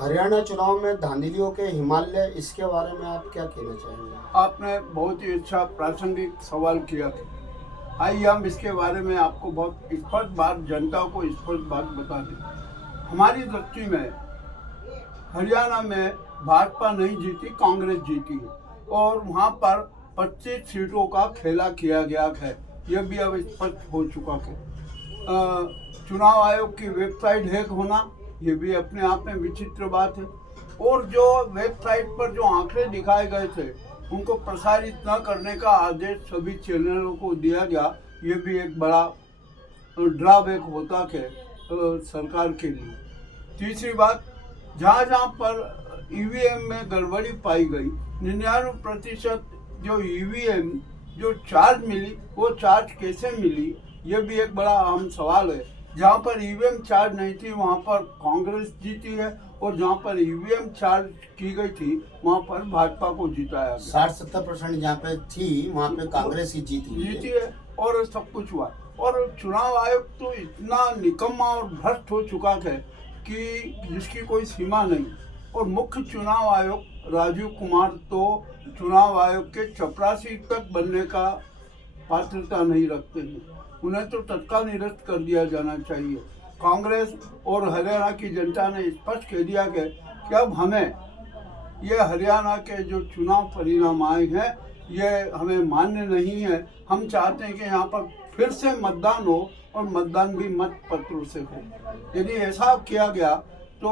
हरियाणा चुनाव में धांधलियों के हिमालय, इसके बारे में आप क्या कहना चाहेंगे? आपने बहुत ही अच्छा प्रासंगिक सवाल किया था। आइए हम इसके बारे में आपको बहुत स्पष्ट बात, जनता को स्पष्ट बात बता दें। हमारी दृष्टि में हरियाणा में भाजपा नहीं जीती, कांग्रेस जीती है और वहाँ पर 25 सीटों का खेला किया गया है। यह भी अब स्पष्ट हो चुका है। चुनाव आयोग की वेबसाइट हैक होना, ये भी अपने आप में विचित्र बात है। और जो वेबसाइट पर जो आंकड़े दिखाए गए थे उनको प्रसारित न करने का आदेश सभी चैनलों को दिया गया, ये भी एक बड़ा ड्रॉबैक होता है सरकार के लिए। तीसरी बात, जहाँ जहाँ पर ईवीएम में गड़बड़ी पाई गई, 99% जो ईवीएम जो चार्ज मिली वो चार्ज कैसे मिली, ये भी एक बड़ा अहम सवाल है। जहाँ पर ईवीएम चार्ज नहीं थी वहाँ पर कांग्रेस जीती है और जहाँ पर ईवीएम चार्ज की गई थी वहाँ पर भाजपा को जिताया गया। 60-70% जहाँ पे थी वहाँ पे कांग्रेस ही जीती है और सब कुछ हुआ। और चुनाव आयोग तो इतना निकम्मा और भ्रष्ट हो चुका है कि जिसकी कोई सीमा नहीं। और मुख्य चुनाव आयोग राजीव कुमार तो चुनाव आयोग के चपरासी तक बनने का पात्रता नहीं रखते हैं, उन्हें तो तत्काल निरस्त कर दिया जाना चाहिए। कांग्रेस और हरियाणा की जनता ने स्पष्ट कह दिया कि अब हमें ये हरियाणा के जो चुनाव परिणाम आए हैं ये हमें मान्य नहीं है। हम चाहते हैं कि यहाँ पर फिर से मतदान हो और मतदान भी मत पत्रों से हो। यदि ऐसा किया गया तो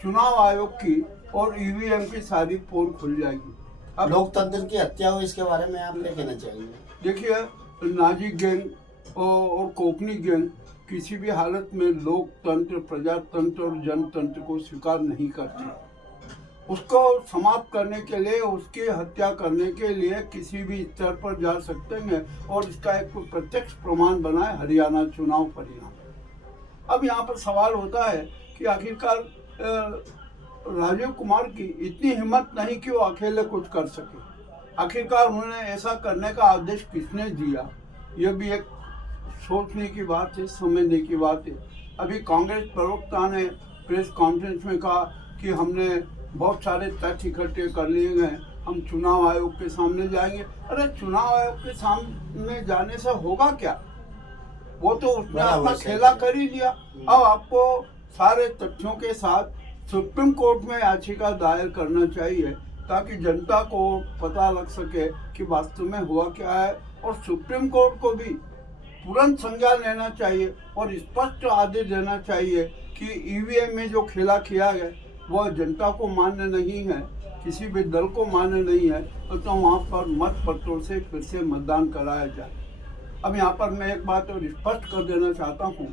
चुनाव आयोग की और ईवीएम की सारी पोल खुल जाएगी। अब लोकतंत्र की हत्या हुई, इसके बारे में आप क्या कहना चाहेंगे? देखिए, नाजी गैंग और कोकनी गैंग किसी भी हालत में लोकतंत्र, प्रजातंत्र और जनतंत्र को स्वीकार नहीं करती। उसको समाप्त करने के लिए, उसकी हत्या करने के लिए किसी भी स्तर पर जा सकते हैं और इसका एक प्रत्यक्ष प्रमाण बना है हरियाणा चुनाव परिणाम। अब यहाँ पर सवाल होता है कि आखिरकार राजीव कुमार की इतनी हिम्मत नहीं कि वो अकेले कुछ कर सके। आखिरकार उन्होंने ऐसा करने का आदेश किसने दिया, यह भी एक सोचने की बात है, समझने की बात है। अभी कांग्रेस प्रवक्ता ने प्रेस कॉन्फ्रेंस में कहा कि हमने बहुत सारे तथ्य इकट्ठे कर लिए गए, हम चुनाव आयोग के सामने जाएंगे। अरे चुनाव आयोग के सामने जाने से होगा क्या? वो तो उसने अपना खेला कर ही दिया। अब आपको सारे तथ्यों के साथ सुप्रीम कोर्ट में याचिका दायर करना चाहिए ताकि जनता को पता लग सके कि वास्तव में हुआ क्या है। और सुप्रीम कोर्ट को भी तुरंत संज्ञान लेना चाहिए और स्पष्ट आदेश देना चाहिए कि ईवीएम में जो खेला किया गया वह जनता को मान्य नहीं है, किसी भी दल को मान्य नहीं है, तो वहाँ पर मत पत्रों से फिर से मतदान कराया जाए। अब यहाँ पर मैं एक बात और स्पष्ट कर देना चाहता हूँ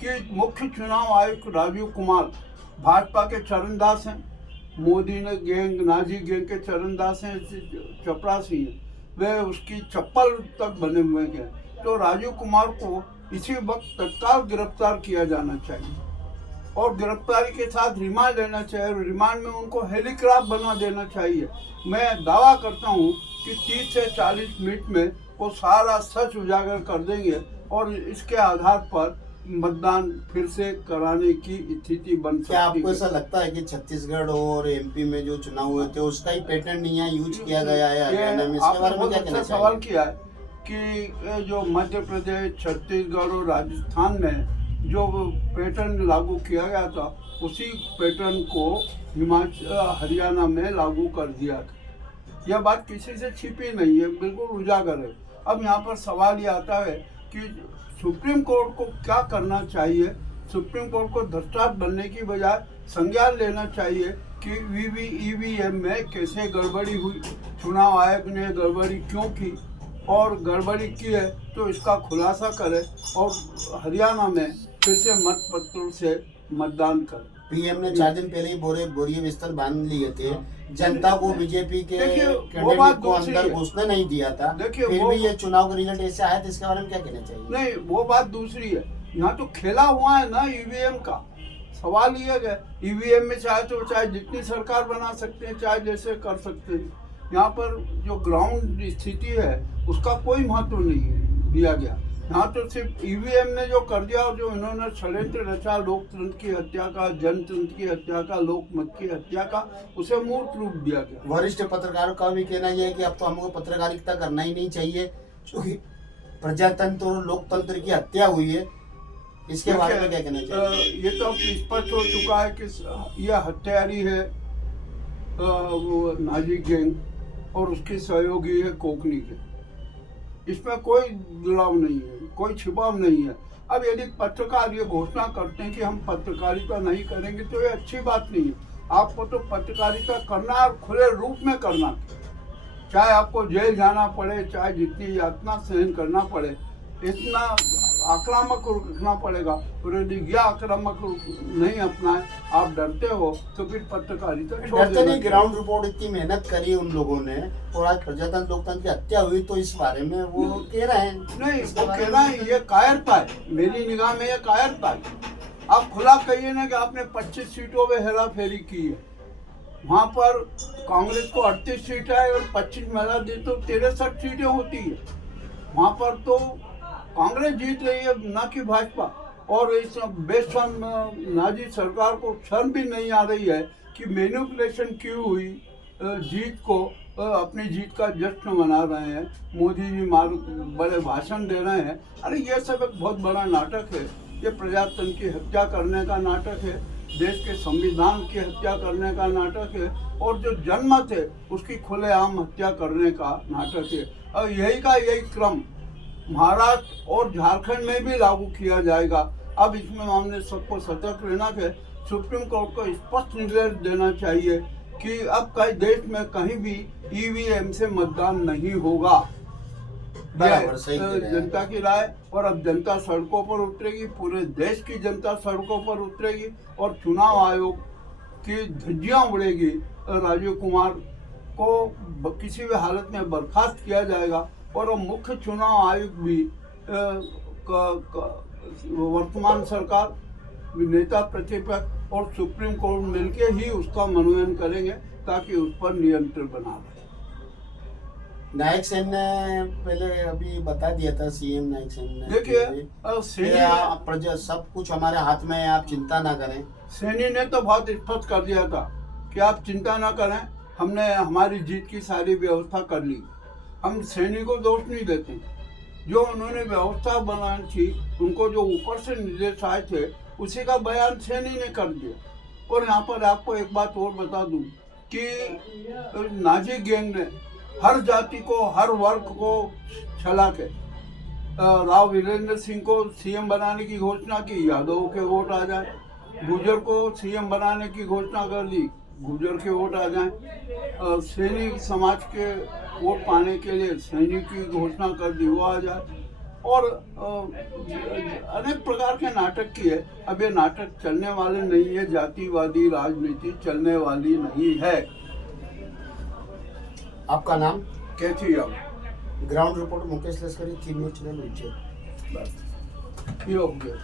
कि मुख्य चुनाव आयुक्त राजीव कुमार भाजपा के चरणदास हैं। मोदी ने गैंग, नाजी गैंग के चरणदास हैं, चपरासी हैं, वे उसकी चप्पल तक बने हुए हैं। तो राजीव कुमार को इसी वक्त तत्काल गिरफ्तार किया जाना चाहिए और गिरफ्तारी के साथ रिमांड लेना चाहिए और रिमांड में उनको हेलीकॉप्टर बना देना चाहिए। मैं दावा करता हूं कि 30 से 40 मिनट में वो सारा सच उजागर कर देंगे और इसके आधार पर मतदान फिर से कराने की स्थिति बन सकती है। क्या आपको ऐसा लगता है कि छत्तीसगढ़ और एमपी में जो चुनाव हुए थे उसका ही पैटर्न यहाँ यूज किया गया है हरियाणा में? इसके बारे में क्या कहना चाहिए? सवाल किया है कि जो मध्य प्रदेश, छत्तीसगढ़ और राजस्थान में जो पैटर्न लागू किया गया था उसी पैटर्न को हरियाणा में लागू कर दिया था। यह बात किसी से छिपी नहीं है, बिल्कुल उजागर है। अब यहाँ पर सवाल ये आता है कि सुप्रीम कोर्ट को क्या करना चाहिए। सुप्रीम कोर्ट को धर्षात बनने की बजाय संज्ञान लेना चाहिए कि ईवीएम में कैसे गड़बड़ी हुई, चुनाव आयोग ने गड़बड़ी क्यों की और गड़बड़ी की है तो इसका खुलासा करे और हरियाणा में फिर से मत पत्रों से मतदान करे। पीएम ने 4 दिन पहले ही बोरिए बिस्तर बांध लिए थे, जनता को बीजेपी के कैंडिडेट को अंदर घुसने नहीं दिया था, फिर भी ये चुनाव का रिजल्ट ऐसे आया था, इसके बारे में क्या कहना चाहिए? नहीं, वो बात दूसरी है। यहाँ तो खेला हुआ है ना ईवीएम का। सवाल ये है ईवीएम में चाहे जितनी सरकार बना सकते हैं, चाहे जैसे कर सकते हैं। यहाँ पर जो ग्राउंड स्थिति है उसका कोई महत्व नहीं दिया गया। यहाँ तो सिर्फ ईवीएम ने जो कर दिया और जो इन्होंने षड्यंत्र रचा लोकतंत्र की हत्या का, जनतंत्र की हत्या का, लोकमत की हत्या का, उसे मूर्त रूप दिया गया। वरिष्ठ पत्रकारों का भी कहना यह है कि अब तो हमको पत्रकारिता करना ही नहीं चाहिए क्योंकि प्रजातंत्र और लोकतंत्र की हत्या हुई है। इसके बारे में क्या कहना चाहिए? ये तो स्पष्ट हो चुका है कि यह हत्यारी है वो नाजी गैंग और उसके सहयोगी है कोकनी गैंग। इसमें कोई जुड़ाव नहीं है, कोई छिपाव नहीं है। अब यदि पत्रकार ये घोषणा करते हैं कि हम पत्रकारिता नहीं करेंगे तो ये अच्छी बात नहीं है। आपको तो पत्रकारिता करना और खुले रूप में करना, चाहे आपको जेल जाना पड़े, चाहे जितनी यातना सहन करना पड़े, इतना आक्रामक रखना पड़ेगा। और यदि यह आक्रामक नहीं अपनाए, आप डरते हो तो फिर पत्रकारिता छोड़ डरते देना। नहीं, ग्राउंड रिपोर्ट इतनी मेहनत करी उन लोगों ने और आज प्रजातंत्र लोकतंत्र की हत्या हुई तो इस बारे में वो कह रहे हैं। नहीं, वो कह रहा है ये कायरता है, मेरी निगाह में ये कायरता है। आप खुला कहिए ना कि आपने 25 सीटों में हेरा फेरी की है। वहाँ पर कांग्रेस को 38 सीटें है और 25 मिला दे तो 63 सीटें होती है। वहाँ पर तो कांग्रेस जीत रही है, ना कि भाजपा। और इस बेशर्म नाजी सरकार को शर्म भी नहीं आ रही है कि मैनिपुलेशन की हुई जीत को अपनी जीत का जश्न मना रहे हैं। मोदी जी बड़े भाषण दे रहे हैं। अरे ये सब एक बहुत बड़ा नाटक है। ये प्रजातंत्र की हत्या करने का नाटक है, देश के संविधान की हत्या करने का नाटक है और जो जनमत है उसकी खुलेआम हत्या करने का नाटक है। और यही का यही क्रम महाराष्ट्र और झारखंड में भी लागू किया जाएगा। अब इसमें हमने सबको सतर्क रहना है। सुप्रीम कोर्ट को स्पष्ट निर्देश देना चाहिए कि अब कई देश में कहीं भी ईवीएम से मतदान नहीं होगा। बराबर, सही कह रहे हैं। जनता की राय। और अब जनता सड़कों पर उतरेगी, पूरे देश की जनता सड़कों पर उतरेगी और चुनाव आयोग की धज्जियां उड़ेगी। राजीव कुमार को किसी भी हालत में बर्खास्त किया जाएगा और मुख्य चुनाव आयुक्त भी वर्तमान सरकार, नेता प्रतिपक्ष और सुप्रीम कोर्ट मिलके ही उसका मनोनयन करेंगे ताकि उस पर नियंत्रण बना रहे। नायक सेन ने पहले अभी बता दिया था, सीएम नायक सेन ने, देखिए सब कुछ हमारे हाथ में है, आप चिंता ना करें। सैनी ने तो बहुत स्पष्ट कर दिया था कि आप चिंता ना करें, हमने हमारी जीत की सारी व्यवस्था कर ली। हम सैनी को दोष नहीं देते। जो उन्होंने व्यवस्था बनाई थी, उनको जो ऊपर से निर्देश आए थे, उसी का बयान सैनी ने कर दिया। और यहाँ पर आपको एक बात और बता दूं कि नाजी गैंग ने हर जाति को, हर वर्ग को छला के राव वीरेंद्र सिंह को सीएम बनाने की घोषणा की, यादव के वोट आ जाए। गुर्जर को सीएम बनाने की घोषणा कर दी, गुर्जर के वोट आ जाए। सैनिक समाज के वोट पाने के लिए सैनिक की घोषणा कर दी, वो आ जाए। और अनेक प्रकार के नाटक किए। अब ये नाटक चलने वाले नहीं है, जातिवादी राजनीति चलने वाली नहीं है। आपका नाम? कैथी अब ग्राउंड रिपोर्ट मुकेश लश्करी, 3 न्यूज़ चैनल उज्जैन। ये हो गया।